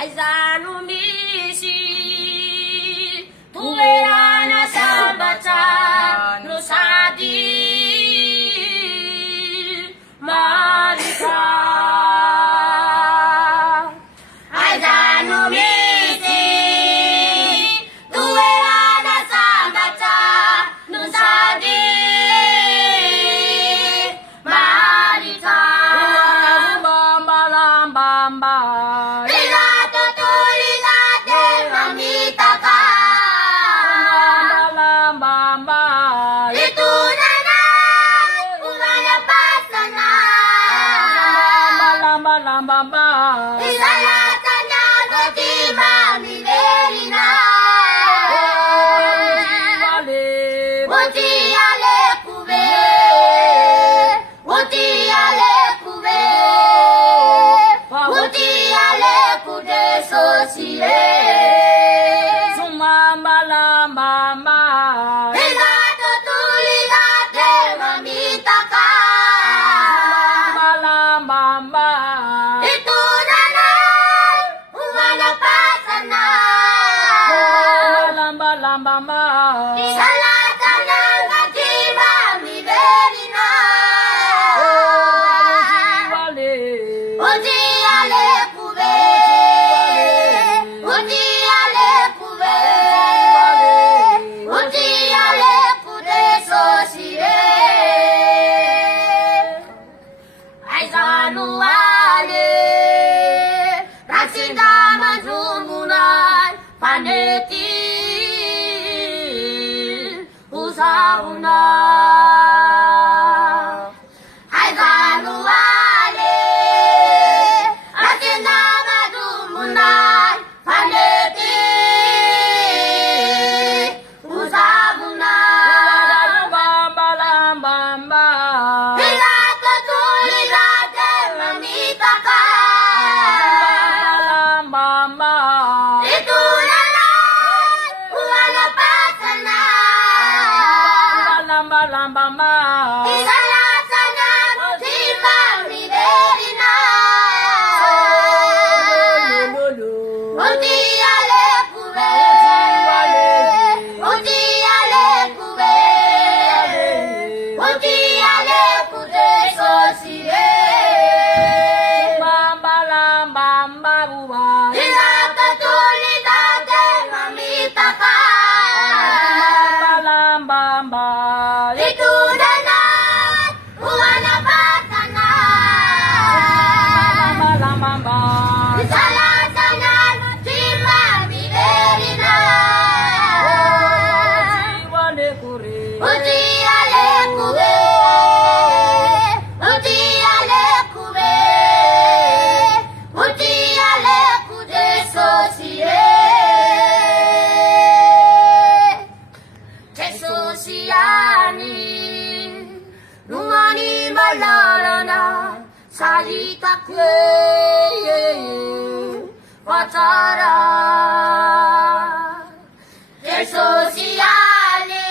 Aizano misi toerana sambatra no sady marika. Aizano misy toerana sambatra no sady marika. Lamba Ilato tulidate mamitaka. Itu nana umana pasana. Isalatanya gotima miverina. Uti ale kube, uti ale kube, uti ale kude sosire. Ilato tulidate mamitaka. Itu nana umana pasana. Isalatanya gotima miverina. Uti ale kube, uti ale kube, uti ale kude sosire. Aizano ale raksinda manjumunan paneti usahuna. Aizano ale raksinda manjumunan paneti usahuna. Ilato tulidate mamitaka. Itu nana umana pasana. Isalatanya gotima miverina. Uti ale kube, uti ale kube, uti ale kude sosire. Ilato tulidate mamitaka. Itu nana umana pasana. Isalatanya gotima miverina. Uti ale kube, uti ale kube, uti ale kude sosire. Kesosiani nungani malarana saritaku pacara. Kesosiani